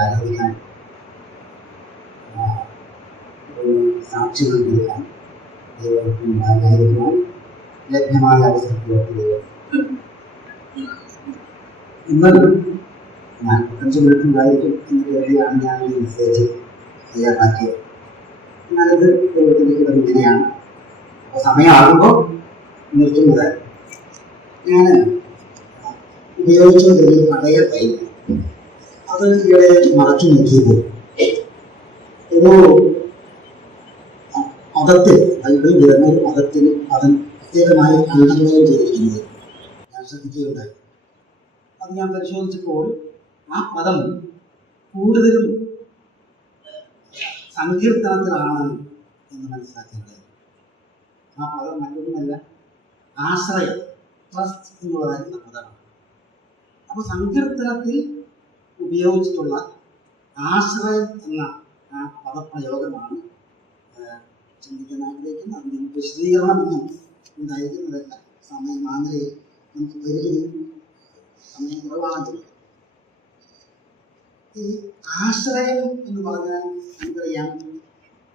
ആരാധിക്കാൻ സാക്ഷികൾ നൽകാൻ ദൈവത്തിനായിരിക്കാൻ ലഭ്യമായ അവസരത്തിലേക്ക് ഇന്നലെ 45 മിനിറ്റുണ്ടായിരിക്കും എന്ന് കരുതിയാണ് ഞാൻ ഈ മെസ്സേജ് തയ്യാറാക്കിയത്. എന്നാലത് ദൈവത്തിലേക്ക് ഇങ്ങനെയാണ്. അപ്പോൾ സമയമാകുമ്പോൾ നിർത്തുന്നത്. ഞാൻ ഉപയോഗിച്ചുകൊണ്ടിരുന്ന പഴയ തൈ അത് ഇവിടെ മറച്ചു നോക്കിയപ്പോൾ ഒരു മതത്തിൽ ബൈബിളിൽ വരുന്ന ഒരു മതത്തിൽ പദം പ്രത്യേകമായി അണ്ടർലൈൻ ചെയ്തിരിക്കുന്നത് ഞാൻ ശ്രദ്ധിക്കുകയുണ്ടായി. അത് ഞാൻ പരിശോധിച്ചപ്പോൾ ആ പദം കൂടുതലും സങ്കീർത്തനത്തിലാണ് എന്ന് മനസ്സിലാക്കേണ്ടത്. ആ പദം മറ്റൊന്നുമല്ല, ആശ്രയം, ട്രസ്റ്റ് എന്നുള്ളതായിട്ടുള്ള പദമാണ്. അപ്പോൾ സങ്കീർത്തനത്തിൽ ഉപയോഗിച്ചിട്ടുള്ള ആശ്രയം എന്ന ആ പദപ്രയോഗമാണ് ചിന്തിക്കാൻ ആഗ്രഹിക്കുന്നത്. അതിന് വിശദീകരണമൊന്നും ഉണ്ടായിരിക്കുന്നതല്ല. സമയം ആഗ്രഹം നമുക്ക് വരികയും സമയം കുറവാണെങ്കിൽ ഈ ആശ്രയം എന്ന് പറഞ്ഞാൽ നമുക്കറിയാം,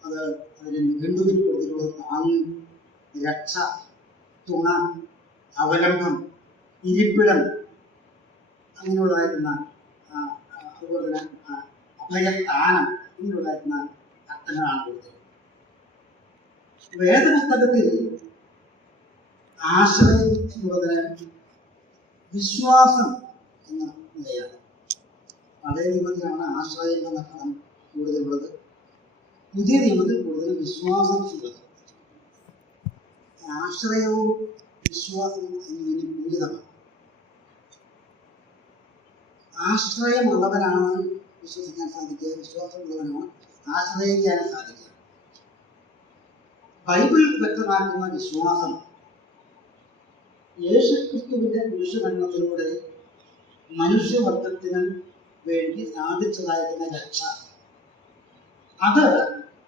അത് അതിന് നിഘണ്ടുവിൽ കൊടുത്തിട്ടുള്ള താങ്ങ്, രക്ഷ, തുണ, അവലംബം, ഇരിപ്പിടം, അങ്ങനെയുള്ളതായിരുന്ന അതുപോലെ തന്നെ അഭയസ്ഥാനം, ഇങ്ങനെയുള്ളതായിരുന്ന അർത്ഥങ്ങളാണ് കൊടുത്തത്. വേദപുസ്തകത്തിൽ ആശ്രയം എന്നുള്ളതിന് വിശ്വാസം എന്ന നിലയാണ്. പഴയ നിയമത്തിലാണ് ആശ്രയം എന്ന പദം കൂടുതലുള്ളത്. പുതിയ നിയമത്തിൽ കൂടുതൽ വിശ്വാസം ഉള്ളത്. ആശ്രയവും വിശ്വാസവും എന്നതിന് പൂരിതമാണ്. ആശ്രയമുള്ളവനാണ് വിശ്വസിക്കാൻ സാധിക്കുക, വിശ്വാസമുള്ളവനാണ് ആശ്രയിക്കാൻ സാധിക്കുക. ബൈബിൾ വ്യക്തമാക്കുന്ന വിശ്വാസം യേശുക്രിസ്തുവിന്റെ കുരിശുമരണത്തിലൂടെ മനുഷ്യവർഗത്തിന് വേണ്ടി സാധിച്ചതായിരുന്ന രക്ഷ, അത്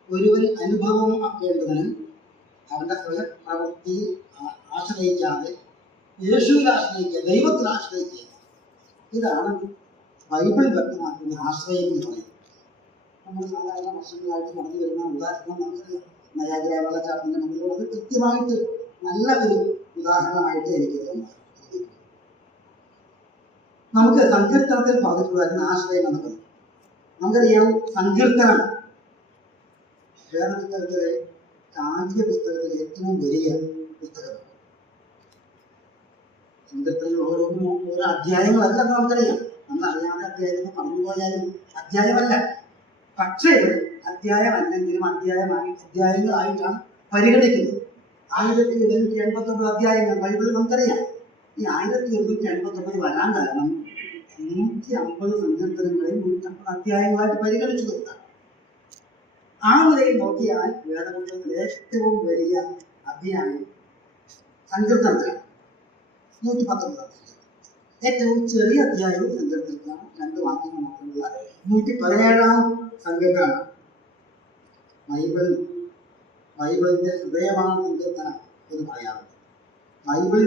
ഒരുവൻ അനുഭവമാക്കേണ്ടതിന് അവന്റെ സ്വയം പ്രവൃത്തിയിൽ ആശ്രയിക്കാതെ യേശുവിൽ ആശ്രയിക്കുക, ദൈവത്തിൽ ആശ്രയിക്കുക. ഇതാണ് ബൈബിൾ വ്യക്തമാക്കുന്ന ആശ്രയം എന്ന് പറയുന്നത്. നമ്മൾ സാധാരണ വർഷങ്ങളായിട്ട് പറഞ്ഞു വരുന്ന ഉദാഹരണം നമുക്കറിയാം. നയാഗ്ര വെള്ളച്ചാട്ടത്തിന്റെ മുകളിലൂടെ അത് കൃത്യമായിട്ട് നല്ല ഒരു ഉദാഹരണമായിട്ട് എനിക്ക് തോന്നുന്നത്. നമുക്ക് സങ്കീർത്തനത്തിൽ പറഞ്ഞിട്ടുള്ളതായിരുന്നു ആശ്രയം എന്ന് പറയും. നമുക്കറിയാം, സങ്കീർത്തനം വേദപുസ്തകത്തിലെ കാവ്യ പുസ്തകത്തിലെ ഏറ്റവും വലിയ പുസ്തകമാണ്. സങ്കീർത്തനങ്ങൾ ഓരോന്നും ഓരോ അധ്യായങ്ങളല്ല നമുക്കറിയാം. നമ്മൾ അറിയാതെ അധ്യായം പറഞ്ഞു പോയാലും അധ്യായമല്ല. പക്ഷേ അധ്യായമല്ലെങ്കിലും അധ്യായങ്ങളായിട്ടാണ് പരിഗണിക്കുന്നത്. 1789 അധ്യായങ്ങൾ ബൈബിളിൽ നമുക്കറിയാം. ഈ 1789 വരാൻ കാരണം 150 സങ്കീർത്തനങ്ങളെയും 150 അധ്യായങ്ങളായിട്ട് പരിഗണിച്ചു കൊടുത്താണ്. ആ നിലയിൽ നോക്കിയാൽ വേദപുസ്തകത്തിലെ ഏറ്റവും വലിയ അധ്യായം സങ്കീർത്തനത്തിലാണ്. 119 അധ്യായം. ഏറ്റവും ചെറിയ അധ്യായവും സങ്കീർത്തനത്തിലാണ്. 2 വാക്യങ്ങൾ മാത്രമുള്ള 117 സങ്കീർത്തനമാണ്. ബൈബിളിന്റെ ഹൃദയമാണ് സങ്കീർത്തനം എന്ന് പറയാറുണ്ട്. ബൈബിളാണ്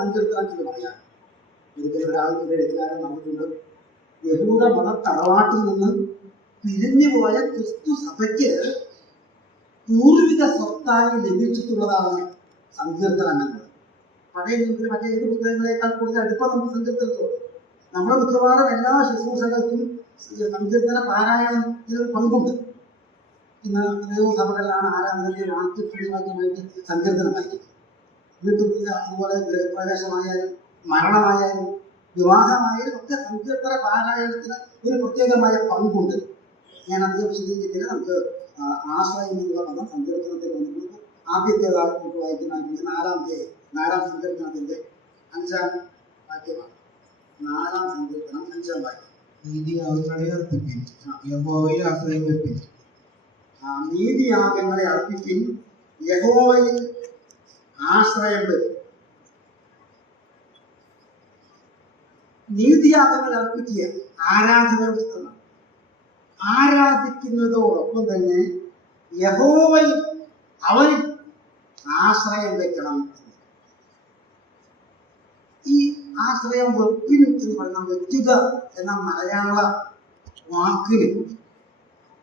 സങ്കീർത്തനം എന്ന് പറയാറ്. ഒരിക്കലും ഒരാൾക്ക് എഴുത്തുകാരൻ പറഞ്ഞിട്ടുണ്ട്, യഹൂദ മത തറവാട്ടിൽ നിന്ന് പിരിഞ്ഞുപോയ ക്രിസ്തു സഭയ്ക്ക് പൂർവിക സ്വത്തായി ലഭിച്ചിട്ടുള്ളതാണ് സങ്കീർത്തനം എന്നത്. പഴയ നിയമത്തിൽ മറ്റേ ഏത് പുസ്തകങ്ങളെക്കാൾ കൂടുതൽ അടുപ്പം നമുക്ക് സങ്കീർത്തനത്തോട്. നമ്മുടെ മിക്കവാറും എല്ലാ ശുശ്രൂഷകൾക്കും സങ്കീർത്തന പാരായണത്തിന് പങ്കുണ്ട്. ഇന്ന് എത്രയോ സഭകളിലാണ് ആരാധനയിൽ വാക്യമായിട്ട് സങ്കീർത്തനം വായിക്കുന്നത്. വീട്ടുപൂജ, അതുപോലെ ഗൃഹപ്രവേശമായാലും മരണമായാലും വിവാഹമായാലും ഒക്കെ സങ്കീർത്തന പാരായണത്തിന് ഒരു പ്രത്യേകമായ പങ്കുണ്ട്. ഞാൻ അധികം വിശദീകരിച്ചില്ല. നമുക്ക് ആശ്രയം എന്നുള്ള പദം സങ്കീർത്തനത്തിൽ വന്നിട്ടുണ്ട്. ആദ്യത്തേതാണ് നമുക്ക് വായിക്കുന്ന 4ാം സങ്കീർത്തനത്തിന്റെ 5ാം വാക്യമാണ്. 4ാം സങ്കീർത്തനം 5ാം വാക്യം. നീതിയാഗങ്ങളെ അർപ്പിപ്പിൻ, യഹോവയിൽ ആശ്രയം വെപ്പിൻ. നീതിയാഗങ്ങളെ അർപ്പിപ്പിൻ, യഹോവയിൽ ആശ്രയം വെപ്പിൻ. നീതിയാഗങ്ങൾ അർപ്പിക്കുക ആരാധന വ്യക്തമാണ്. ആരാധിക്കുന്നതോടൊപ്പം തന്നെ യഹോവയിൽ അവരിൽ ആശ്രയം വെക്കണം. ഈ ആശ്രയം വെപ്പിൻ എന്ന് പറയുന്ന വെക്കുക എന്ന മലയാള വാക്കിന്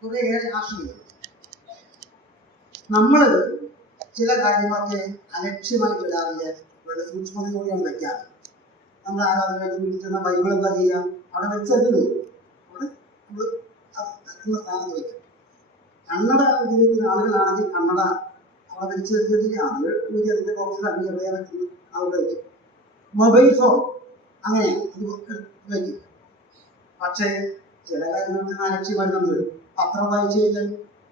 കുറേയേറെ ആശ്രയം. നമ്മൾ ചില കാര്യങ്ങളൊക്കെ അലക്ഷ്യമായി വരാറില്ല, വളരെ സൂക്ഷ്മതയോടെയാണ് വയ്ക്കാറ്. നമ്മൾ ആരാധനയ്ക്ക് വിളിക്കുന്ന ബൈബിൾ എന്താ ചെയ്യുക? അവിടെ വെച്ചത് അവിടെ നമ്മൾ തട്ടുന്ന സ്ഥാനത്ത് വയ്ക്കും. കന്നഡ ഉപയോഗിക്കുന്ന ആളുകളാണെങ്കിൽ കന്നഡ അവിടെ വലിച്ചു വെച്ചിട്ടില്ല, ആളുകൾ അതിന്റെ കുറച്ച് അറിയാൻ പറ്റുന്നു അവിടെ വയ്ക്കും. മൊബൈൽ ഫോൺ അങ്ങനെ വയ്ക്കും. പക്ഷേ ചില കാര്യങ്ങൾക്ക് അലക്ഷ്യമായി നമ്മൾ പത്രം വായിച്ചു കഴിഞ്ഞാൽ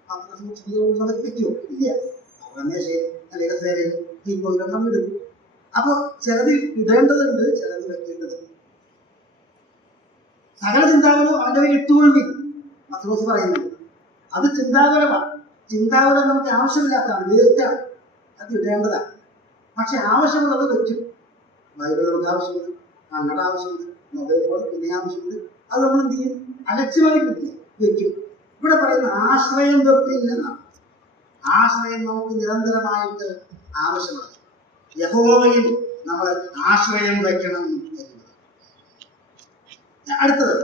പത്ര സൂക്ഷ്മതയോട് പറ്റുമോ? ഇല്ല. അവിടെ ശരി അല്ലെങ്കിൽ നേരെ നമ്മൾ എടുക്കും. അപ്പൊ ചിലത് ഇടേണ്ടതുണ്ട്, ചിലത് വെക്കേണ്ടതുണ്ട്. സകല ചിന്താപരവും അവന്റെ പേര് ഇട്ടുകൊള്ളി പത്രോസ് പറയുന്നത്. അത് ചിന്താപരമാണ്. ചിന്താപരം നമുക്ക് ആവശ്യമില്ലാത്തതാണ്, വേസ്റ്റാണ്, അത് ഇടേണ്ടതാണ്. പക്ഷെ ആവശ്യമുള്ളത് വെക്കും. ബൈബിൾ നമുക്ക് ആവശ്യമുണ്ട്, കന്നഡ ആവശ്യമുണ്ട്, മൊബൈൽ ഫോൺ പിന്നെ ആവശ്യമുണ്ട്. അത് നമ്മൾ എന്ത് ചെയ്യും? അലക്ഷ്യമായിട്ടില്ല, വെക്കും. ഇവിടെ പറയുന്ന ആശ്രയം വെപ്പിൽ എന്നാണ്. ആശ്രയം നമുക്ക് നിരന്തരമായിട്ട് ആവശ്യമാണ്. യഹോവയിൽ നമ്മൾ ആശ്രയം വയ്ക്കണം എന്നുള്ളത്. അടുത്തത്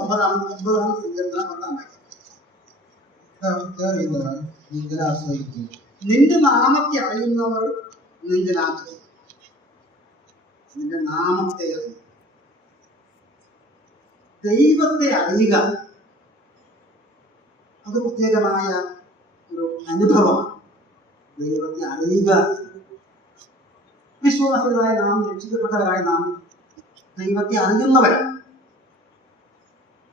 ഒമ്പതാം നിന്റെ നാമത്തെ അറിയുന്നവർ നിന്റെ നാമത്തെ നിന്റെ നാമത്തെ അറിയും. ദൈവത്തെ അറിയുക അത് പ്രത്യേകമായ ഒരു അനുഭവമാണ്. ദൈവത്തെ അറിയുക, വിശ്വാസികളായ നാം, രക്ഷിക്കപ്പെട്ടവരായ നാം ദൈവത്തെ അറിയുന്നവരാണ്.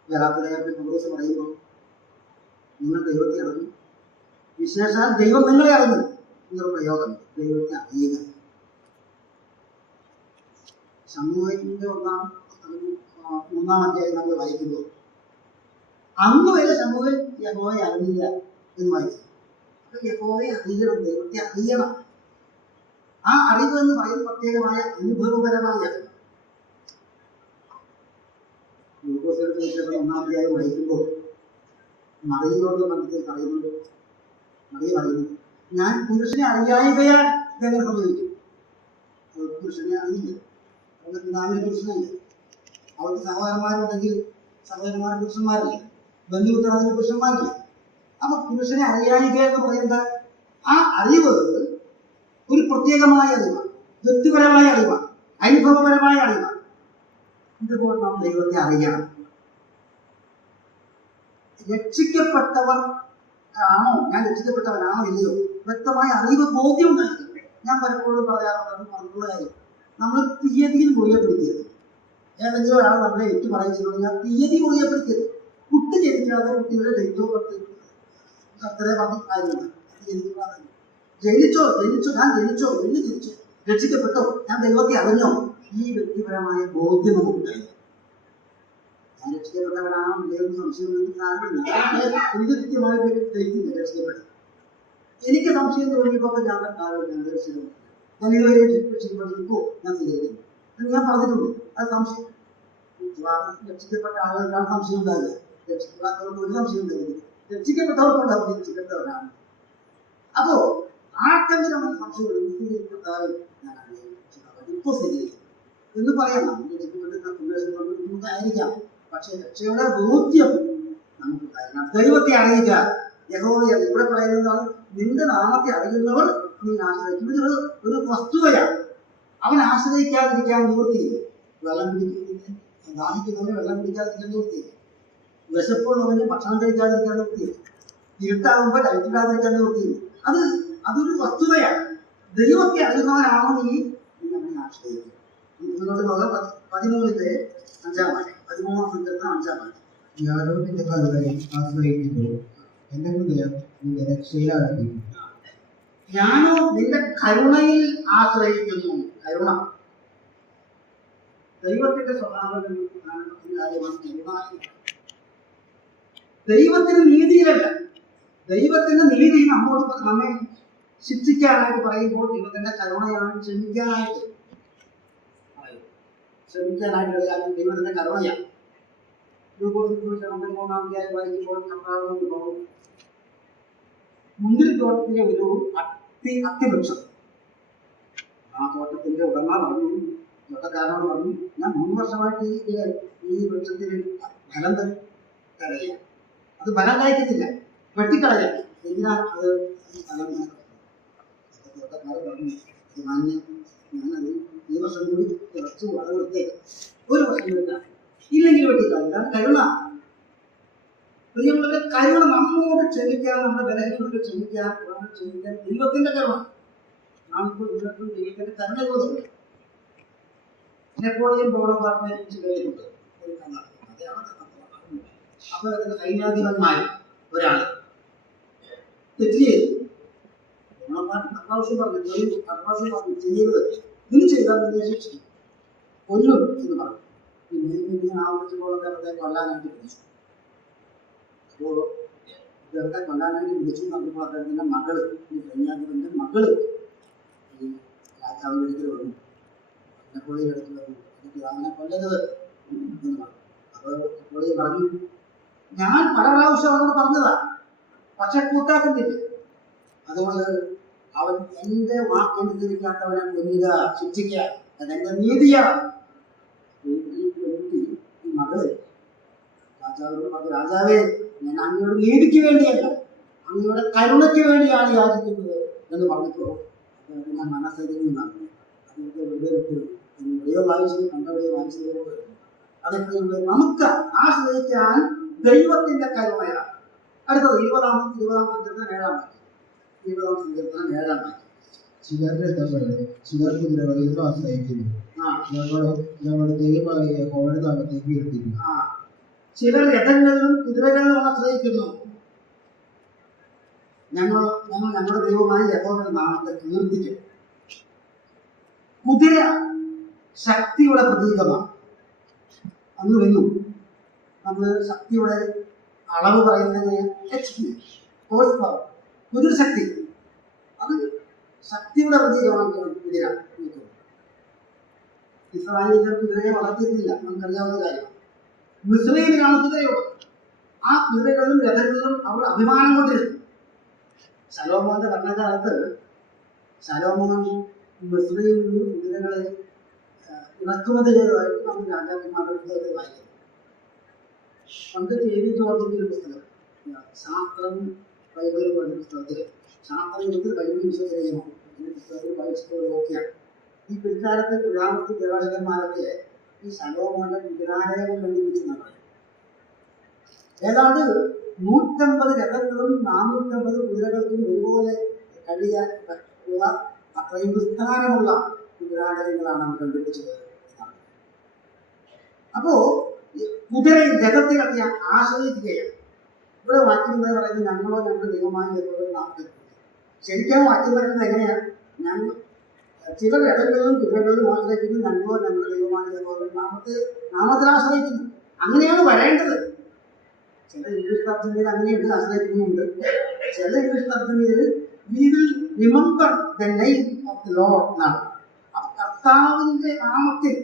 ഗലാത്യലേഖനത്തിൽ പൗലോസ് പറയുമ്പോൾ നിങ്ങൾ ദൈവത്തെ അറിഞ്ഞു, വിശേഷാൽ ദൈവം നിങ്ങളെ അറിഞ്ഞു എന്നൊരു പ്രയോഗം. ദൈവത്തെ അറിയുക. ശമൂവേലിന്റെ മൂന്നാം അധ്യായം നമ്മൾ വായിക്കുമ്പോൾ അന്ന് വരെ ശമൂവേൽ യഹോവയെ അറിഞ്ഞില്ല എന്ന് വായിച്ചു. അപ്പൊ യഹോവയെ അറിയണം, ദൈവത്തെ അറിയണം. ആ അറിവ് എന്ന് പറയുന്നത് പ്രത്യേകമായ അനുഭവപരമായ ഒന്നാം അധ്യായം വായിക്കുമ്പോൾ മറിയോട് മധ്യത്തിൽ പറയുന്നത്, മറിയ പറയുന്നു, ഞാൻ പുരുഷനെ അറിയായികയാൽ ഇതെങ്ങനെ സംഭവിക്കും? പുരുഷനെ അറിയില്ല, അവർക്ക് നാല് പുരുഷനല്ല. അവർക്ക് സഹോദരന്മാരുണ്ടെങ്കിൽ സഹോദരന്മാർ പുരുഷന്മാരില്ല, ബന്ധുമിത്രാണെങ്കിൽ പുരുഷന്മാരില്ല. അപ്പൊ പുരുഷനെ അറിയായിക എന്ന് പറയുന്നത് ആ അറിവ് ഒരു പ്രത്യേകമായ അറിവാണ്, വ്യക്തിപരമായ അറിവാണ്, അനുഭവപരമായ അറിവാണ്. ഇതുപോലെ നാം ദൈവത്തെ അറിയണം. രക്ഷിക്കപ്പെട്ടവർ ആണോ, ഞാൻ രക്ഷിക്കപ്പെട്ടവനാണോ ഇല്ലയോ, വ്യക്തമായ അറിവ് ബോധ്യം ഉണ്ടായിരിക്കും. ഞാൻ പലപ്പോഴും പറയാറുള്ളത് പറഞ്ഞുള്ള കാര്യം, നമ്മൾ തീയതിയിൽ മുറിയപ്പെടുത്തിയത്. ഏതെങ്കിലും ഒരാൾ നമ്മളെ ഏറ്റു പറയിച്ചിട്ടുണ്ടെങ്കിൽ ആ തീയതി മുറിയപ്പെടുത്തിയത്. കുട്ടി ജനിക്കാതെ കുട്ടിയുടെ ഡേറ്റ് ഓഫ് ബർത്ത് അത്രേ പറഞ്ഞ കാര്യമാണ്. ജനിച്ചോ ഞാൻ ജനിച്ചോ, വെള്ളി ജനിച്ചോ, രക്ഷിക്കപ്പെട്ടോ, ഞാൻ ദൈവത്തെ അറിഞ്ഞോ, ഈ വ്യക്തിപരമായ ബോധ്യം നമുക്കുണ്ടായിരുന്നു. ഞാൻ രക്ഷിക്കപ്പെട്ടവനാണോ ഇല്ലെന്ന് സംശയം എനിക്ക് കൃത്യമായിട്ട് ഡേറ്റില്ല രക്ഷിക്കപ്പെട്ടു. എനിക്ക് സംശയം തോന്നിയപ്പോൾ ഞാൻ രക്ഷിക്കപ്പെട്ടു, ഞാൻ ഇതുവരെ രക്ഷിക്കപ്പെട്ടിരിക്കോ ഞാൻ സ്വീകരിക്കുന്നു എന്ന് ഞാൻ പറഞ്ഞിട്ടുണ്ട്. അത് സംശയം രക്ഷിക്കപ്പെട്ട ആളുകൾക്കാണ് സംശയം ഉണ്ടാവില്ല, രക്ഷിക്കപ്പെട്ടവർക്ക് ഒരു സംശയം ഉണ്ടാവില്ല. രക്ഷിക്കപ്പെട്ടവർക്കുണ്ടാവും രക്ഷിക്കപ്പെട്ടവരാണ്. അപ്പോ ആർക്കെങ്കിലും സംശയം ഇപ്പൊ സ്വീകരിക്കും എന്ന് പറയാം. നമുക്ക് ആയിരിക്കാം, പക്ഷെ രക്ഷയുടെ ബോധ്യം നമുക്ക് ദൈവത്തെ അറിയുക, യഹോവയെ. ഇവിടെ പറയുന്നതാണ് നിന്റെ നാമത്തെ അറിയുന്നവർ നീ ആശ്രയിക്കും. ഇതൊരു ഒരു വസ്തുതയാണ്. അവൻ ആശ്രയിക്കാതിരിക്കാൻ നിവൃത്തിയില്ല. വെള്ളം കുടിക്കുന്നില്ല, ദാഹിക്കുന്നവന് വെള്ളം കുടിക്കാതിരിക്കാൻ നിവൃത്തിയില്ല, വിശപ്പുള്ളവന് ഭക്ഷണം കഴിക്കാതിരിക്കാൻ നിവൃത്തിയില്ല, ഇരുട്ടാകുമ്പോൾ കഴിക്കാതിരിക്കാൻ നിവൃത്തിയില്ല. അതൊരു വസ്തുതയാണ്. ദൈവത്തെ അറിയുന്നവനാണോ നീ അവനെ ആശ്രയിക്കും. 13-ന്റെ 5-ാം വാക്യം, 13-ാം സങ്കീർത്തനം 5-ാം വാക്യം. ഞാനോ നിന്റെ കരുണയിൽ ആശ്രയിക്കുമ്പോൾ എന്റെ ഹൃദയം നിന്റെ രക്ഷയിൽ ആരംഭിക്കും. ഞാനോ നിന്റെ കരുണയിൽ ആശ്രയിക്കുന്നു. കരുണ ദൈവത്തിന്റെ സ്വഭാവത്തിൽ കാര്യമാണ്. ദൈവത്തിന്റെ നീതിയിലല്ല, ദൈവത്തിന്റെ നീതി നമ്മെ ശിക്ഷിക്കാനായിട്ട് പറയുമ്പോൾ ദൈവത്തിന്റെ കരുണയാണ് ക്ഷമിക്കാനായിട്ട് ദൈവത്തിന്റെ കരുണയാണ്. മുന്തിരിത്തോട്ടത്തിലെ ഒരു അത്തിവൃക്ഷം, ആ തോട്ടത്തിന്റെ ഉടമ പറഞ്ഞു, തോട്ടക്കാരനോട് പറഞ്ഞു, ഞാൻ 3 വർഷമായിട്ട് ഈ വൃക്ഷത്തിൽ ഫലം തരയാം, അത് ഫലം കഴിക്കത്തില്ല, വെട്ടിക്കളയാം, എന്തിനാ അത് ഫലം? തോട്ടക്കാരൻ പറഞ്ഞു, ഞാനത് ഈ വർഷം കൂടി കുറച്ച് വളർത്തേക്ക്, 1 വർഷം എടുക്കാം, ഇല്ലെങ്കിൽ വെട്ടിക്കളയാം. ഇതാണ് കരുണ. പ്രിയമുള്ളവരെ, കരുണ നമ്മോട് ക്ഷമിക്കാൻ, നമ്മുടെ ബലഹീനതയോട് ക്ഷമിക്കാൻ ദൈവത്തിന്റെ കരുണ. നാമിപ്പോൾ ദൈവത്തിന്റെ കരുണ ബോധമുണ്ട്. നെപ്പോളിയൻ ബോണപ്പാർട്ടിനെ കുറിച്ച് കേട്ടിട്ടുണ്ട്. അപ്പോൾ സൈന്യാധിപന്മാർ ഒരാൾ തെറ്റ് ചെയ്തു. ബോണപ്പാർട്ട് അപ്രാവശ്യം പറഞ്ഞു ചെയ്യരുത്, ഇത് ചെയ്താൽ നിന്നെ ശിക്ഷിക്കും, കൊല്ലും എന്ന് പറഞ്ഞു. പിന്നെ ആവർത്തിച്ചപ്പോൾ അദ്ദേഹത്തെ കൊല്ലാനായിട്ട് വിളിച്ചു. അപ്പോൾ ഇദ്ദേഹത്തെ കൊല്ലാനായിട്ട് വിളിച്ചു പറഞ്ഞപ്പോൾ അദ്ദേഹത്തിൻ്റെ മകള്, ഈ സൈന്യാധിപന്റെ മകള് ഈ രാജാവിൻ്റെ അടുത്ത് വന്നു. നെപ്പോളിയൻ അടുത്ത് വന്നു, എനിക്ക് അവനെ കൊല്ലരുത് എന്ന് പറഞ്ഞു. അപ്പോൾ നെപ്പോളിയൻ പറഞ്ഞു, ഞാൻ പല പ്രാവശ്യം അവനോട് പറഞ്ഞതാ, പക്ഷെ കൂട്ടാക്കുന്നില്ല. അതുകൊണ്ട് അവൻ എൻ്റെ വാക്കനുസരിക്കാത്തവനെ കൊല്ലുക, ശിക്ഷിക്കുക, അതെന്റെ നീതിയാണ്. ഈ മകള് രാജാവിനോട് പറഞ്ഞു, രാജാവേ, ഞാൻ അങ്ങയുടെ നീതിക്ക് വേണ്ടിയല്ല, അങ്ങയുടെ കരുണയ്ക്ക് വേണ്ടിയാണ് യാചിക്കുന്നത് എന്ന് പറഞ്ഞപ്പോൾ പിന്നെ മനസ്സരിഞ്ഞു നടന്നു. അതിനൊക്കെ വെറുതെ വിട്ടു. എവിടെയോ വായിച്ചത് കണ്ടവിടെയോ വായിച്ചതോ. അതൊക്കെ നമുക്ക് ആശ്രയിക്കാൻ ദൈവത്തിന്റെ കരുണയാണ്. അടുത്തത് 20-ാം സങ്കീർത്തനം 7-ാം വാക്യം. 20-ാം സങ്കീർത്തനം 7-ാം വാക്യം. ചിലർ രഥങ്ങളിൽ ചിലർ കുതിരകളിലും ആശ്രയിക്കുന്നു, ഞങ്ങളുടെ ദൈവമായ യഹോവയുടെ നാമത്തേക്ക് ഉയർത്തിക്കുന്നു. ചിലർ രഥങ്ങളിലും കുതിരകളിലും ആശ്രയിക്കുന്നു. ഞങ്ങളുടെ ദൈവമായ യഹോവയുടെ നാമത്തെ കീർത്തിക്കും. കുതിര ശക്തിയുടെ പ്രതീകമാണ്. അന്ന് വന്നു നമ്മൾ ശക്തിയുടെ അളവ് പറയുന്നത് HP, ഹോഴ്സ് പവർ, കുതിരശക്തി. അത് ശക്തിയുടെ പ്രതീകമാണ് കുതിര. ഇസ്രായേലിന്റെ കുതിരയെ വളർത്തിയിട്ടില്ല, നമുക്കറിയാവുന്ന കാര്യമാണ്. മിസ്രൈമിലാണ് കുതിരയുള്ളത്. ആ കുതിരകളിലും രഥങ്ങളിലും അവർ അഭിമാനം കൊണ്ടിരുന്നു. ശലോമോന്റെ ഭരണകാലത്ത് ശലോമോൻ മിസ്രൈമിൽ നിന്ന് കുതിരകളെ ഇറക്കുമതി ചെയ്തതായിട്ട് നമ്മൾ രാജാക്കന്മാരുടെ പുസ്തകത്തിൽ വായിക്കുന്നു. പണ്ട് KV ജോർജിന്റെ ഒരു പുസ്തകം, ശാസ്ത്രം ബൈബിൾ പറഞ്ഞ പുസ്തകത്തിൽ, ശാസ്ത്രം എടുത്ത് ബൈബിൾ വിശ്വസിക്കുന്നു എന്ന പുസ്തകത്തിൽ വായിച്ചപ്പോൾ ഓക്കെയാണ്. ഈ പിൽക്കാലത്ത് പുരാവസ്തു ഗവേഷകന്മാരൊക്കെ ഈ ശലോമോന്റെ കുതിരാലയം കണ്ടുപിടിച്ചെന്നാണ് പറയുന്നത്. ഏതാണ്ട് 150 രഥങ്ങളും 450 കുതിരകൾക്കും ഒരുപോലെ കഴിയാൻ ഉള്ള അത്രയും വിസ്താരമുള്ള കുതിരാലയങ്ങളാണ് നമ്മൾ കണ്ടുപിടിച്ചത് എന്നാണ്. അപ്പോ കുതിരയിൽ രഥത്തിലൊക്കെ ആശ്രയിക്കുകയാണ്. ഇവിടെ വാക്യം പറയുന്നത് ഞങ്ങളോ ഞങ്ങളുടെ ദൈവമായ നാമത്തിൽ. ശരിക്കും വാക്യം പറയുന്നത് എങ്ങനെയാണ്? ഞങ്ങൾ ചില രഥങ്ങളിലും കുതിരകളിലും ആശ്രയിക്കുന്നു, ഞങ്ങളോ ഞങ്ങളുടെ ദൈവമായ നാമത്തിൽ ആശ്രയിക്കുന്നു. അങ്ങനെയാണ് വരേണ്ടത്. ചില ഇംഗ്ലീഷ് തർജ്ജമയിൽ അങ്ങനെയുണ്ട്, ആശ്രയിക്കുന്നുണ്ട്. ചില English തർജ്ജമയിൽ we will remember the name of the Lord എന്നാണ്. കർത്താവിന്റെ നാമത്തിൽ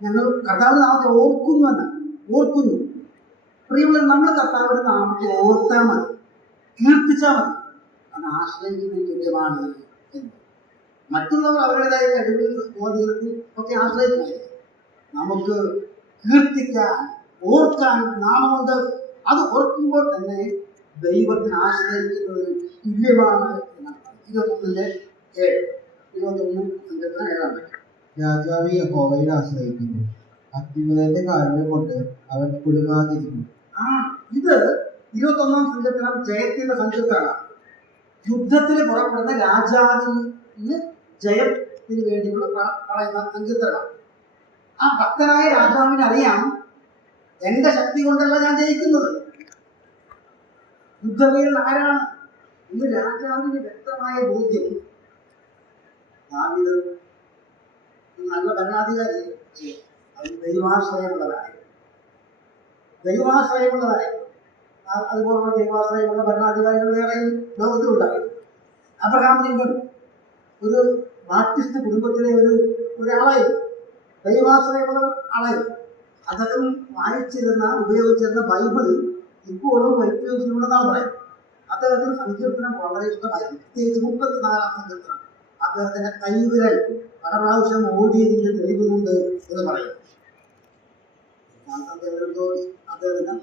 ഞങ്ങൾ കർത്താവിന്റെ നാമത്തെ ഓർക്കുന്നു. പ്രിയമുള്ള നമ്മൾ കർത്താവിന്റെ നാമത്തെ ഓർത്താൽ മതി, കീർത്തിച്ചാൽ മതി. അത് ആശ്രയിക്കുന്നതിന് തുല്യമാണ് എന്ന്. മറ്റുള്ളവർ അവരുടേതായ കഴിവുകൾ ബോധത്തിൽ ഒക്കെ ആശ്രയിക്കുമായിരിക്കും. നമുക്ക് കീർത്തിക്കാൻ, ഓർക്കാൻ നാമമുണ്ട്. അത് ഓർക്കുമ്പോൾ തന്നെ ദൈവത്തിന് ആശ്രയിക്കുന്നത് തുല്യമാണ് എന്നാണ്. 21:7 രാജാവ് യഹോവയിൽ ആശ്രയിക്കുന്നു, അത്യുന്നതന്റെ കാരുണ്യം കൊണ്ട് അവൻ കുലുങ്ങാതിരിക്കുന്നു. ഇത് 21-ാം സങ്കീർത്തനം ജയത്തിന്റെ സങ്കീർത്തനമാണ്. യുദ്ധത്തിന് പുറപ്പെടുന്ന രാജാവിന് ജയത്തിന് വേണ്ടിയുള്ള പറയുന്ന സങ്കീർത്തനമാണ്. ആ ഭക്തനായ രാജാവിന് അറിയാം, എന്റെ ശക്തി കൊണ്ടല്ല ഞാൻ ജയിക്കുന്നത്. യുദ്ധവീരൻ ആരാണ്? ഇന്ന് രാജാവിന് വ്യക്തമായ ബോധ്യം. ദാവീദ് നല്ല ഭരണാധികാരി, അത് ദൈവാശ്രയമുള്ളതായി അതുപോലുള്ള ദൈവാശ്രയമുള്ള ഭരണാധികാരികൾ വേറെയും ലോകത്തിലുണ്ടായി. അബ്രഹാം ലിങ്കൺ ഒരു ബാപ്റ്റിസ്റ്റ് കുടുംബത്തിലെ ഒരാളായിരുന്നു, ദൈവാശ്രയമുള്ള ആളായിരുന്നു. അദ്ദേഹം ഉപയോഗിച്ചിരുന്ന ബൈബിൾ ഇപ്പോഴും പരിശോധിച്ചിട്ടുണ്ടെന്നാണ് പറയുന്നത്. അദ്ദേഹത്തിന് സങ്കീർത്തനം വളരെ ഇഷ്ടമായിരുന്നു, പ്രത്യേകിച്ച് 34-ാം സങ്കീർത്തനം. അദ്ദേഹത്തിന്റെ കൈവിരൽ പല പ്രാവശ്യം ഓടിയതിന്റെ തെളിവുണ്ട് എന്ന് പറയും. അദ്ദേഹത്തിന്റെ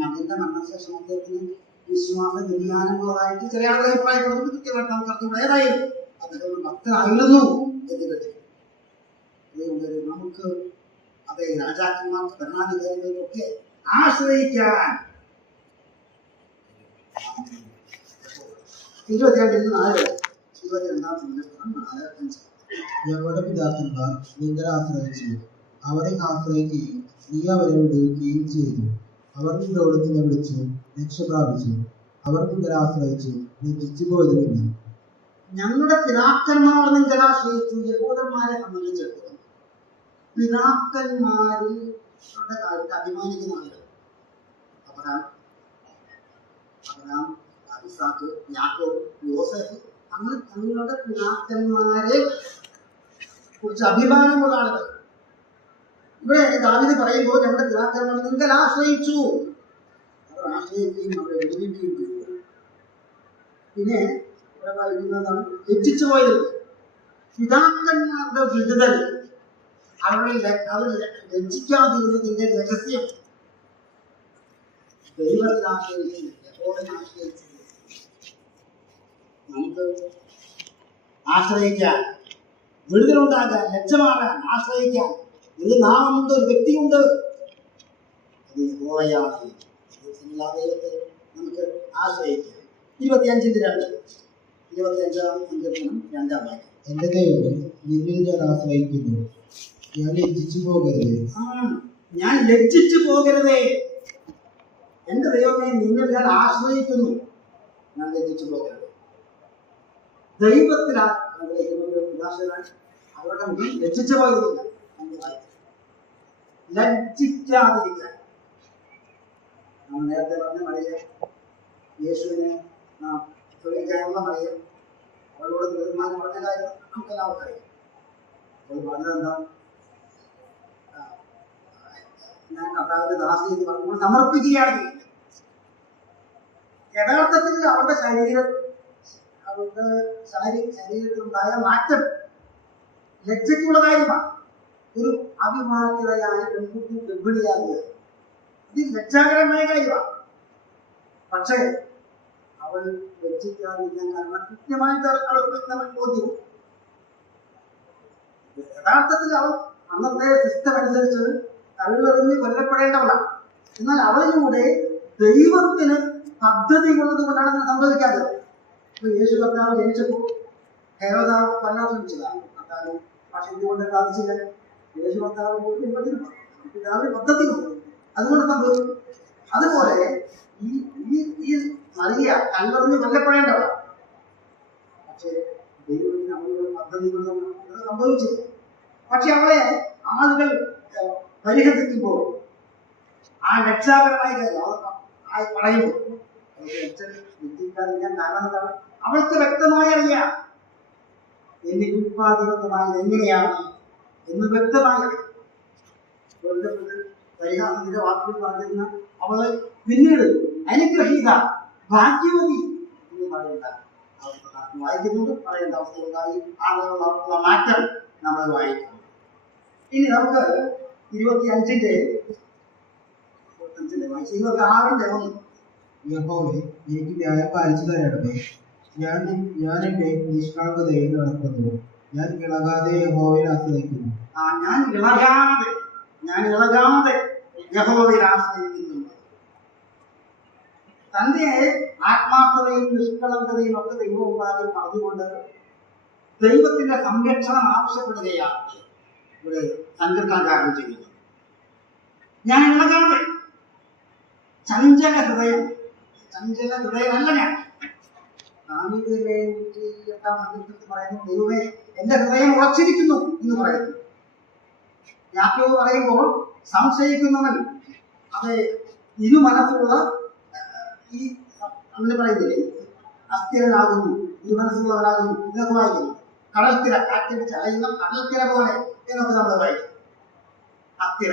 മകന്റെ മരണശേഷം അദ്ദേഹത്തിന് വിശ്വാസ വ്യതിയാനമുള്ളതായിട്ട് ചില ആളുകൾ അഭിപ്രായപ്പെടുന്നത് കൃത്യമായിട്ട് നമുക്ക് അറിഞ്ഞൂടെ. ഏതായാലും അദ്ദേഹം ഒരു ഭക്തനായിരുന്നു എന്ന് കരുതി. അതുകൊണ്ട് നമുക്ക് അതേ രാജാക്കന്മാർക്ക് ഭരണാധികാരികൾക്കൊക്കെ ആശ്രയിക്കാൻ 22:4 ഞങ്ങളുടെ പിതാക്കന്മാർ നിങ്ങളെ ആശ്രയിച്ചു, അവരെ ആശ്രയിക്കുകയും നീ അവരെ വിടുവിക്കുകയും ചെയ്തു. അവർ നിങ്ങളോട് നിലവിളിച്ചു, രക്ഷ പ്രാപിച്ചു. അവർ നിങ്ങളെ ആശ്രയിച്ചു, ലജ്ജിച്ചു പോയതുമില്ല. ഞങ്ങളുടെ പിതാക്കന്മാർ നിങ്ങളെ ആശ്രയിച്ചു. യഹൂദന്മാരെ സംബന്ധിച്ചിടത്തോളം പിതാക്കന്മാരുടെ കാര്യത്തിൽ അഭിമാനിക്കുന്ന ആളുകൾ അബ്രഹാം, ഇസാക്ക്, യാക്കോബ്, യോസേഫ്, അങ്ങനെ തങ്ങളുടെ പിതാക്കന്മാരെ കുറിച്ച് അഭിമാനമുള്ള ആളുകൾ. ഇവിടെ ദാവീദ് പറയുമ്പോൾ ഞങ്ങളുടെ പിതാക്കന്മാർ നിങ്ങൾ ആശ്രയിച്ചു, അവർ ആശ്രയിക്കുകയും അവരെ വിടുവിക്കുകയും ചെയ്തു. പിന്നെ ഇവിടെ പറയുന്നതാണ് ലജ്ജിച്ചു പോയത്. പിതാക്കന്മാരുടെ വിടുതൽ അവർ ലജ്ജിക്കാതിരുന്നതിന്റെ രഹസ്യം ദൈവത്തിൽ ആശ്രയിക്കുന്നു, യഹോവയെ ആശ്രയിച്ചു. നമുക്ക് ആശ്രയിക്കാൻ, വിടുതലുണ്ടാകാൻ, ലജ്ജമാകാൻ, ആശ്രയിക്കാൻ ഒരു നാമമുണ്ട്, ഒരു വ്യക്തിയുണ്ട്. അത് യഹോവയാണ്. എല്ലാ ദൈവത്തെ നമുക്ക് ആശ്രയിക്കാം. 25:2 എന്റെ ദൈവമേ, നിന്നിൽ ഞാൻ ആശ്രയിക്കുന്നു, ഞാൻ ലജ്ജിച്ചു പോകരുതേ. ഞാൻ ലജ്ജിച്ചു പോകരുതേ. എന്റെ ദൈവമേ, നിന്നിൽ ഞാൻ ആശ്രയിക്കുന്നു, ഞാൻ ലജ്ജിച്ചു പോകരുത്. ദൈവത്തിലാണ് അവരുടെ മുന്നിൽ ലജ്ജിച്ചു പോയതില്ല. ലജ്ജിക്കാതിരിക്കാൻ നമ്മൾ നേരത്തെ പറഞ്ഞ മറിയ, യേശുവിനെ തൊഴിക്കാനുള്ള മറിയ, അവളോട് തീരുമാനം പറഞ്ഞ കാര്യം നമുക്ക് എല്ലാവർക്കും അറിയാം. അവൾ പറഞ്ഞതെന്താ? ഞാൻ കർത്താവിന്റെ ദാസി എന്ന് പറഞ്ഞപ്പോൾ സമർപ്പിക്കുകയാണ് ചെയ്യുന്നത്. യഥാർത്ഥത്തിൽ അവരുടെ ശരീരത്തിലുണ്ടായ മാറ്റം ലജ്ജയ്ക്കുള്ള കാര്യമാണ്. ഒരു അഭിമാനിതയായ പെൺകുട്ടി ഗർഭിണിയാകുക, ഇത് ലജ്ജാകരമായ കാര്യമാണ്. പക്ഷേ അവൾ ലജ്ജിക്കാതിരിക്കാൻ കാരണം കൃത്യമായിട്ട് അവൾക്ക് ബോധ്യം. യഥാർത്ഥത്തിൽ അവൾ അന്നത്തെ സിസ്റ്റം അനുസരിച്ച് കല്ലെറിഞ്ഞ് കൊല്ലപ്പെടേണ്ടവളാണ്. എന്നാൽ അവളിലൂടെ ദൈവത്തിന് പദ്ധതികളുള്ളത് കൊണ്ടാണ് സംഭവിക്കാത്തത്. യേശു കർത്താവ് ജനിച്ചപ്പോൾ ഹെരോദാവ് കൊല്ലാൻ ശ്രമിച്ചതാണ് കർത്താവ്. പക്ഷെ ഇതുകൊണ്ട് സാധിച്ചില്ല. യേശു കർത്താവ് പിതാവിന് പദ്ധതിയുണ്ട്, അതുകൊണ്ട് സംഭവിക്കും. അതുപോലെ ഈ മറിയ കല്ലെറിഞ്ഞ് കൊല്ലപ്പെടേണ്ടവളാണ്. പക്ഷേ ദൈവത്തിന് അവളുടെ പദ്ധതികളൊന്നും സംഭവിച്ചില്ല. പക്ഷെ അവളെ ആളുകൾ പരിഹസിക്കുമ്പോൾ ആ രക്ഷാകരമായ കാര്യം അവർ പറയുമ്പോൾ വിദ്യിക്കാതിരിക്കാൻ കാരണം എന്താണ്? അവൾക്ക് വ്യക്തമായി അറിയാം എന്നെ ഉത്പാദിതമായത് എങ്ങനെയാണ് എന്ന് വ്യക്തമായി. പരിഹാസത്തിന്റെ വാക്കുകൾ പറഞ്ഞിരുന്ന അവള് പിന്നീട് അനുഗ്രഹീത, ഭാഗ്യവതി എന്ന് പറയേണ്ട അവസ്ഥ വായിക്കുന്നുണ്ട്. പറയേണ്ട അവസ്ഥകളുണ്ടായി. ആളുകളുള്ള മാറ്റം നമ്മൾ വായിക്കുന്നു. ഇനി നമുക്ക് 25-ന്റെ 26-ന്റെ യഹോവേ, എനിക്ക് ന്യായം പാലിച്ചു തരണമേ. ഞാൻ എന്റെ നിഷ്കളങ്കതയിൽ നടക്കുന്നു. ഞാൻ ഇളകാതെ യഹോവയിൽ ആശ്രയിക്കുന്നു. ഞാൻ ഇളകാതെ യഹോവയിൽ ആശ്രയിക്കുന്നു. തന്റെ ആത്മാർത്ഥതയും നിഷ്കളങ്കതയും ഒക്കെ ദൈവമുമ്പാകെ പറഞ്ഞുകൊണ്ട് ദൈവത്തിന്റെ സംരക്ഷണം ആവശ്യപ്പെടുകയാണ് ഇവിടെ സങ്കീർത്തനക്കാരൻ ചെയ്യുന്നത്. ഞാൻ ഇളകാതെ, ചഞ്ചല ഹൃദയമല്ല ഞാൻ. ദാവീദിന്റെ 108-ാം സങ്കീർത്തനത്തിൽ പറയുന്നു, ദൈവമേ എന്റെ ഹൃദയം ഉറച്ചിരിക്കുന്നു എന്ന് പറയുന്നു. യാക്കോബ് പറയുമ്പോൾ സംശയിക്കുന്നവൻ അത് ഇരുമനസ്സുള്ള ഈ അങ്ങനെ പറയുന്നില്ലേ, അസ്ഥിരനാകുന്നു, ഇരുമനസ്സുള്ളവരാകുന്നു എന്നൊക്കെ വായിക്കുന്നു. കടൽത്തിര, കാറ്റടിച്ച് അലയുന്ന കടൽത്തിര പോലെ എന്നൊക്കെ നമ്മൾ വായിക്കും. അസ്ഥിര.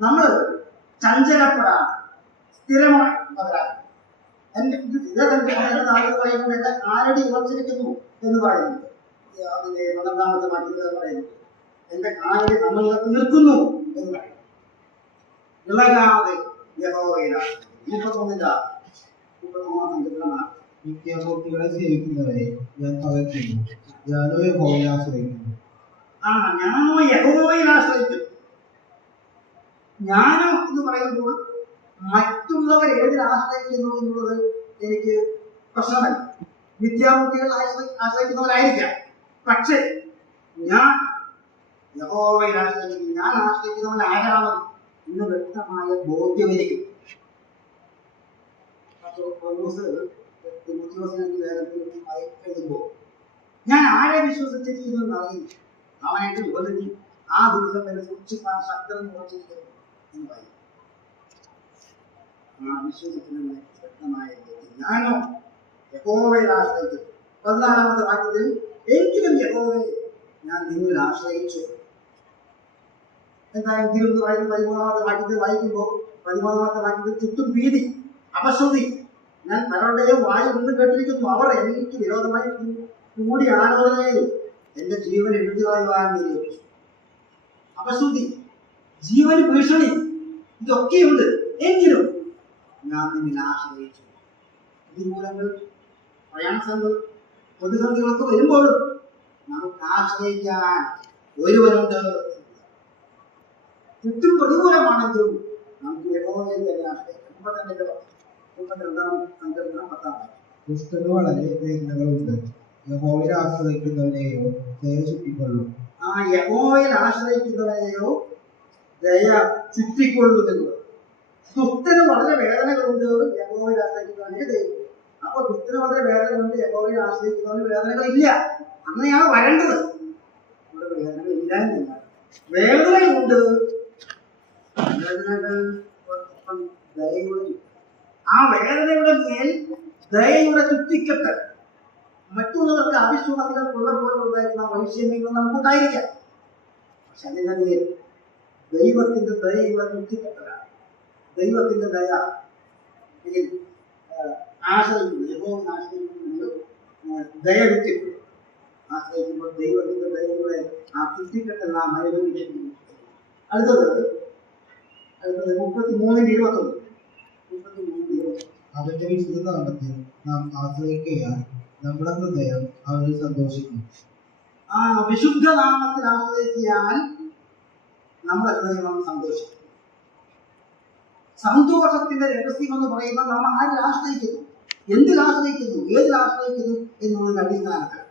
നമ്മൾ ചഞ്ചലപ്പെടാൻ സ്ഥിരമായി പകരാൻ ആര് കാലടി ഉറച്ചിരിക്കുന്നു എന്ന് പറയുന്നത്. അതിന്റെ 12-ാമത്തെ വാക്യത്തിൽ പറയുന്നത് എന്റെ കാലടി നമ്മളിടത്ത് നിൽക്കുന്നു എന്ന് പറയുന്നു. ഇളകാതെ യഹോവയിലാണ്. 33-ാം സങ്കീർത്തനമാണ്. നിത്യമൂർത്തികളെ സേവിക്കുന്നവരെ ഞാൻ പകയ്ക്കുന്നു, ഞാനോ യഹോവയെ ആശ്രയിക്കുന്നു. ഞാനോ യഹോവയിൽ ആശ്രയിക്കുന്നു. ജ്ഞാനം എന്ന് പറയുമ്പോൾ മറ്റുള്ളവർ ഏതിൽ ആശ്രയിക്കുന്നു എന്നുള്ളത് എനിക്ക് പ്രശ്നമല്ല. വിദ്യാർത്ഥികൾ ആശ്രയിക്കുന്നവരായിരിക്കാം. പക്ഷേ ഞാൻ യഹോവയിൽ ആശ്രയിക്കുന്നു. ഞാൻ ആശ്രയിക്കുന്നവൻ ആരാണ് എന്ന് വ്യക്തമായ ബോധ്യം എനിക്ക്. എഴുതുമ്പോൾ ഞാൻ ആരെ വിശ്വസിച്ചിരിക്കുന്നു എന്നറിയുന്നു, അവനായിട്ട് ഉപലി ആ ദിവസം വരെ സൂക്ഷിക്കാൻ ശക്തം കുറച്ചിരിക്കുന്നു എന്ന് പറയും. ആ വിശ്വസിക്കുന്നതിന് വ്യക്തമായ ബോധ്യം. ഞാനോ യഹോവയിൽ ആശ്രയിക്കുന്നു. 14-ാമത്തെ വാക്യത്തിൽ എങ്കിലും യഹോവയെ ഞാൻ നിങ്ങളിൽ ആശ്രയിച്ചു. എന്താ എങ്കിലും എന്ന് പറയുന്നത്? 13-ാമത്തെ വാക്യത്തിൽ വായിക്കുമ്പോൾ 13-ാമത്തെ വാക്യത്തിൽ ചുറ്റും ഭീതി, അപശ്രുതി. ഞാൻ പലരുടെയും വായി നിന്ന് കേട്ടിരിക്കുന്നു. അവർ എനിക്ക് വിരോധമായി കൂടി ആലോചന ചെയ്തു, എന്റെ ജീവൻ എടുത്തു കളയുവാൻ നിയോഗിച്ചു. അപശ്രുതി, ജീവന് ഭീഷണി, ഇതൊക്കെയുണ്ട്. എങ്കിലും ഞാൻ നിന്നിൽ ആശ്രയിച്ചു. പ്രതികൂലങ്ങൾ, പ്രയാസങ്ങൾ, പ്രതിസന്ധികളൊക്കെ വരുമ്പോഴും നമുക്ക് ആശ്രയിക്കാൻ ഒരുവനുണ്ട്. ചുറ്റും പ്രതികൂലമാണെങ്കിലും നമുക്ക് യഹോവയിൽ തന്നെ ആശ്രയിക്കാം. 32-ാം സങ്കീർത്തനം 10-ാം വാക്യം. ദുഷ്ടന് വളരെ വേദനകളുണ്ട്, യഹോവയിൽ ആശ്രയിക്കുന്നവനെയോ ദയ ചുറ്റിക്കൊള്ളും. യഹോവയിൽ ആശ്രയിക്കുന്നവനെയോ ദയ ചുറ്റിക്കൊള്ളുമെന്നത്. ദുഷ്ടന് വളരെ വേദനകളുണ്ട്, യഹോവയിൽ ആശ്രയിക്കുന്നവനെ ദൈവം. അപ്പൊ ദുഷ്ടന് വളരെ വേദനകളുണ്ട്, യഹോവയിൽ ആശ്രയിക്കുന്നവന് വേദനകളില്ല. അങ്ങനെയാണ് വരേണ്ടത്. ഇവിടെ വേദനകളില്ല എന്നല്ല, വേദനയുണ്ട്. ദയയുടെ ആ വേദനയുടെ മേൽ ദയയുടെ ചുറ്റിക്കെട്ട്. മറ്റുള്ളവർക്ക് അവിശ്വാസികൾ ഉള്ള പോലുണ്ടായിരുന്ന വൈഷമ്യങ്ങൾ നമുക്കുണ്ടായിരിക്കാം. പക്ഷെ അതിന്റെ മേൽ ദൈവത്തിന്റെ ദയയുടെ ചുറ്റിക്കെട്ടലാണ്. ദൈവത്തിന്റെ ദയ ആശ്രയിക്കുന്നു. യഹോവയെ ആശ്രയിക്കുന്നത് ദയ ചുറ്റിക്കുന്നു. ആശ്രയിക്കുമ്പോൾ ദൈവത്തിന്റെ ദയയുടെ ആ ചുറ്റിക്കെട്ടൽ നാം അനുഭവിക്കുന്നു. അടുത്തത് 33-21. അവന്റെ വിശുദ്ധ നാമത്തിൽ നാം ആശ്രയിക്കയാൽ നമ്മുടെ ഹൃദയം അവനിൽ സന്തോഷിക്കും. വിശുദ്ധ നാമത്തിൽ ആശ്രയിക്കാൻ നമ്മുടെ ഹൃദയം സന്തോഷിക്കും. സന്തോഷത്തിന്റെ രഹസ്യം എന്ന് പറയുന്നത് നമ്മൾ ആരിൽ ആശ്രയിക്കുന്നു, എന്തിൽ ആശ്രയിക്കുന്നു, ഏതിൽ ആശ്രയിക്കുന്നു എന്നുള്ളതിന്റെ അടിസ്ഥാനത്തിൽ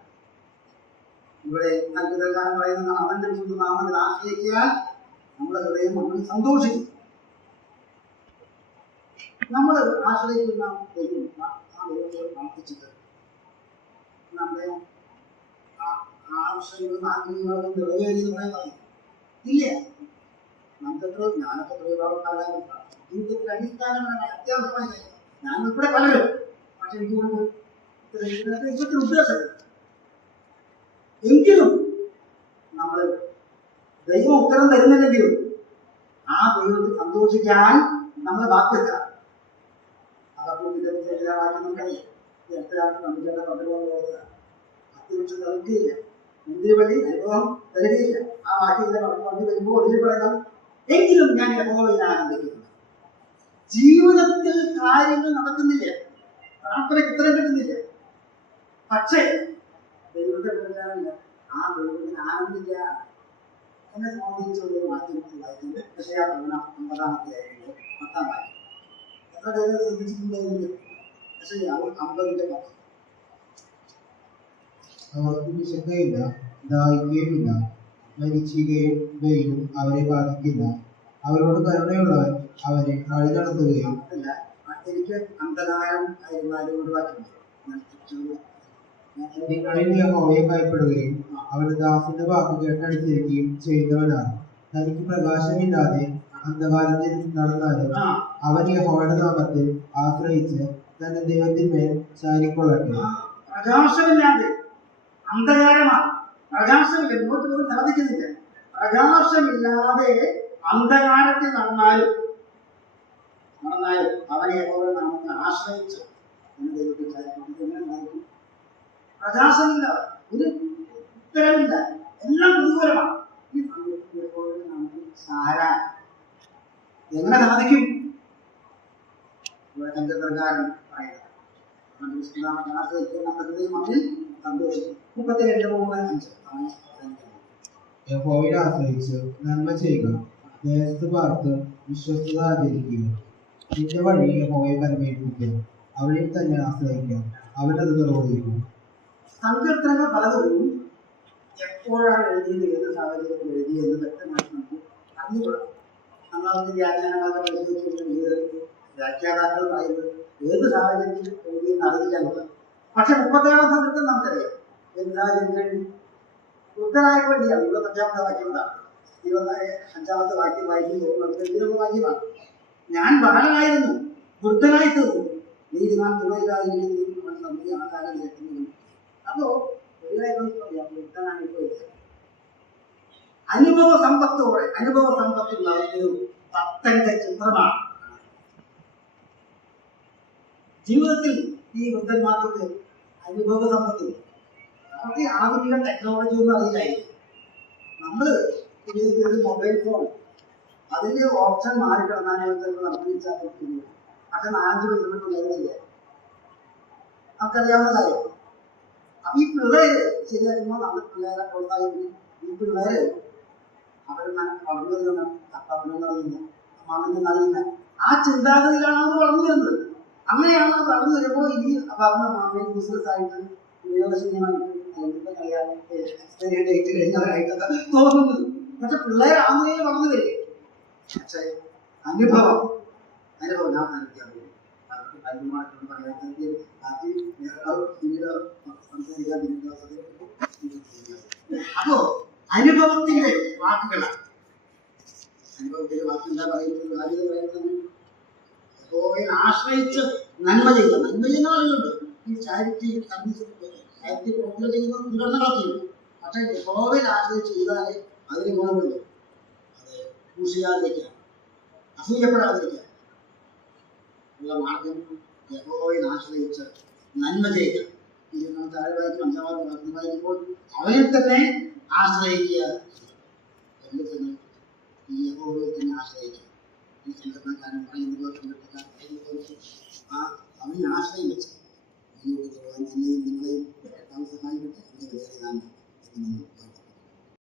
ഇവിടെ നൽകുന്നതാണ് പറയുന്നത്. അവന്റെ വിശുദ്ധ നാമത്തിൽ ആശ്രയിക്കാൻ നമ്മുടെ ഹൃദയം നമ്മൾ സന്തോഷിക്കും. നമ്മൾ ആശ്രയിക്കുന്ന ദൈവത്തെ പ്രാർത്ഥിച്ചിട്ട് നമ്മുടെ ആവശ്യങ്ങളും ആഗ്രഹങ്ങളും നിറവേറിയെന്ന് പറയാൻ പറയും ഇല്ല. നമുക്കെത്ര ഞാനൊക്കെ ജീവിതത്തിൽ അടിസ്ഥാനപരമായ അത്യാവശ്യമായ കാര്യം ഞാൻ ഉൾപ്പെടെ പലരും. പക്ഷെ എന്തുകൊണ്ട് ഇതൊക്കെ ഉദ്ദേശം എങ്കിലും നമ്മൾ ദൈവം ഉത്തരം തരുന്നില്ലെങ്കിലും ആ ദൈവത്തിൽ സന്തോഷിക്കാൻ നമ്മൾ ബാധ്യത. തലക്കുകയില്ല, മുന്തിരി വഴി അനുഭവം തരികയില്ല. ആ വാക്യത്തിലെ വണ്ടി വരുമ്പോൾ ഒടുവിൽ പറയുന്നത് എങ്കിലും ഞാൻ യഹോവയിൽ ആനന്ദിക്കുന്നു. ജീവിതത്തിൽ കാര്യങ്ങൾ നടക്കുന്നില്ല, പ്രാർത്ഥനയ്ക്ക് ഉത്തരം കിട്ടുന്നില്ല, പക്ഷേ ദൈവത്തെ വിളിക്കാറില്ല. ആ ദൈവത്തിന് ആനന്ദിക്കുക എന്നെ സ്വാധീനിച്ചുള്ള വാക്യം വായിക്കുന്നത്. പക്ഷേ ആ പ്രവണ 50-ാമത്തെ 10-ാം വാക്യം എത്ര പേര് ശ്രദ്ധിച്ചിട്ടുണ്ടെങ്കിൽ പക്ഷേ 50-ന്റെ 10. അവർക്ക് വിശക്കുകയില്ല, ദാഹിക്കുകയുമില്ല, മരിച്ചുകയും അവരെ ബാധിക്കില്ല. അവരോട് കരുണയുള്ളവൻ അവരെ വഴി നടത്തുകയും. എനിക്ക് അന്ധകാരം ആയിരുന്നാലും ഒരു വാക്യം നിങ്ങളിൽ യഹോവയെ ഭയപ്പെടുകയും അവന്റെ ദാസന്റെ വാക്ക് കേട്ടനുസരിക്കുകയും ചെയ്യുന്നവനാണ്. തനിക്ക് പ്രകാശമില്ലാതെ അന്ധകാരത്തിൽ നടന്നാലും അവൻ യഹോവയുടെ നാമത്തിൽ ആശ്രയിച്ച് തന്റെ ദൈവത്തിന്മേൽ ചാരിക്കൊള്ളട്ടെ. പ്രകാശമില്ലാതെ അന്ധകാരമാണ്. പ്രകാശമില്ല, മുന്നോട്ട് പോകാൻ സാധിക്കുന്നില്ല. പ്രകാശമില്ലാതെ അന്ധകാരത്തിൽ നടന്നാലും അവനെ യഹോവയുടെ നാമത്തിൽ ആശ്രയിച്ച് ദൈവത്തിൽ ചാരിക്കൊള്ളും. പ്രകാശമില്ല, ഒരു ഉത്തരവില്ല, എല്ലാം പ്രതികൂലമാണ്. ഈ സമയത്ത് എപ്പോഴും നമുക്ക് സാരാൻ എങ്ങനെ സാധിക്കും? ഇവിടെ പ്രകാരം പറയുന്നത് സന്തോഷിക്കും. 37:3-5 യഹോവയെ ആശ്രയിച്ച് നന്മ ചെയ്യുക, ദേശത്ത് പാർത്ത് വിശ്വസ്തത ആചരിക്കുക. നിന്റെ വഴി യഹോവയെ പരമേൽപ്പിക്കുക, അവളിൽ തന്നെ ആശ്രയിക്കുക, അവനത് നിർവഹിക്കും. സങ്കീർത്തനങ്ങൾ പലതും എപ്പോഴാണ് എഴുതിയത്, ഏത് സാഹചര്യത്തിൽ എഴുതിയെന്ന് വ്യക്തമായിട്ട് നമുക്ക് അറിഞ്ഞുകൊള്ളാം. നമ്മളതിന്റെ വ്യാഖ്യാനങ്ങളൊക്കെ പരിശോധിച്ചിട്ടുണ്ടെങ്കിൽ വ്യാഖ്യാതാക്കൾ പറയുന്നത് ഏത് സാഹചര്യത്തിൽ എഴുതിയെന്ന് അറിയില്ല എന്നുള്ളത്. പക്ഷെ 37-ാം സങ്കീർത്തനം നമുക്കറിയാം ഏത് സാഹചര്യത്തിൽ വൃദ്ധനായക്ക് വേണ്ടിയാണ്. 25-ാമത്തെ വാക്യം ഉണ്ടാകും. 25-ാമത്തെ വാക്യം വായിക്കുമ്പോൾ നമുക്ക് എഴുതിയുള്ള വാക്യമാണ്. ഞാൻ ബാലനായിരുന്നു, വൃദ്ധനായി തീർന്നു, നീതിമാൻ തുണയില്ലാതിരിക്കുന്നു, അവൻ സന്ധി ആഹാരം ലഭിക്കുന്നു. അപ്പോ വൃദ്ധനായിട്ട് അനുഭവ സമ്പത്തുള്ള ഒരു ഭക്തന്റെ ചിത്രമാണ് ജീവിതത്തിൽ. ഈ വൃദ്ധന്മാർക്ക് അനുഭവ സമ്പത്ത്, നമുക്ക് ആധുനിക ടെക്നോളജി ഒന്നും അറിയില്ലായിരുന്നു. നമ്മൾ ഉപയോഗിക്കുന്ന മൊബൈൽ ഫോൺ, അതിന്റെ ഓപ്ഷൻ മാറിക്കിടന്നാൽ നിർമ്മിച്ചാൽ പറ്റുന്നു. പക്ഷെ 4 കിലോമീറ്റർ ഉള്ളവരില്ല, നമുക്കറിയാവുന്ന കാര്യം. അപ്പൊ ഈ പിള്ളേര് ശരിയാക്കുമ്പോൾ നമ്മൾ പിള്ളേരെ പ്രോത്സാഹിപ്പിക്കും. ഈ പിള്ളേര് അവർ വളർന്നു വരുന്ന അപ്പാപ്പനറിയില്ല, അമ്മാമനറിയില്ല, ആ ചിന്താഗതിയിലാണ് അവർ വളർന്നു വരുന്നത്. അങ്ങനെയാണ് അത് വളർന്നു വരുമ്പോൾ ഈ അപ്പാപ്പന മാമയും ബിസിനസ് ആയിട്ട് ഉപയോഗശൂന്യമായിട്ട് ഡേറ്റ് കഴിഞ്ഞവരായിട്ടൊക്കെ തോന്നുന്നത്. പക്ഷെ പിള്ളേർ ആ നിലയിൽ വളർന്നു വരിക. പക്ഷേ അനുഭവം ഞാൻ മനസ്സിലാക്കി അവർക്ക് പരമായിട്ടൊന്നും പറയാൻ അപ്പോ അനുഭവത്തിന്റെ വാക്കുകളാണ്. അനുഭവത്തിന്റെ വാക്ക് എന്താ പറയുന്നത്? യഹോവയെ ആശ്രയിച്ച് നന്മ ചെയ്യുക. നന്മ ചെയ്യുന്ന ആളുകളുണ്ട്, ഈ ചാരിറ്റി സർവീസ്, ചാരിറ്റി പ്രവർത്തനം ചെയ്യുന്ന സംഘടനകളൊക്കെ ഉണ്ട്. പക്ഷെ യഹോവയെ ആശ്രയിച്ച് ചെയ്താലേ അതിന് ഗുണമുള്ളൂ. അത് ദൂഷിക്കാതിരിക്കുക, അസൂയപ്പെടാതിരിക്കുക ഉള്ള മാർഗം യഹോവയെ ആശ്രയിച്ച് നന്മ ചെയ്യുക. നമ്മൾ താഴെ വായിക്കും 5-ാമത്തെ വാക്യം വായിക്കുമ്പോൾ അവനിൽ തന്നെ ആശ്രയിക്കുക. ഈ യഹോവയെ തന്നെ ആശ്രയിക്കുക. ഈ സംഘടനക്കാരൻ പറയുന്നത് അവനെ ആശ്രയം വെച്ച്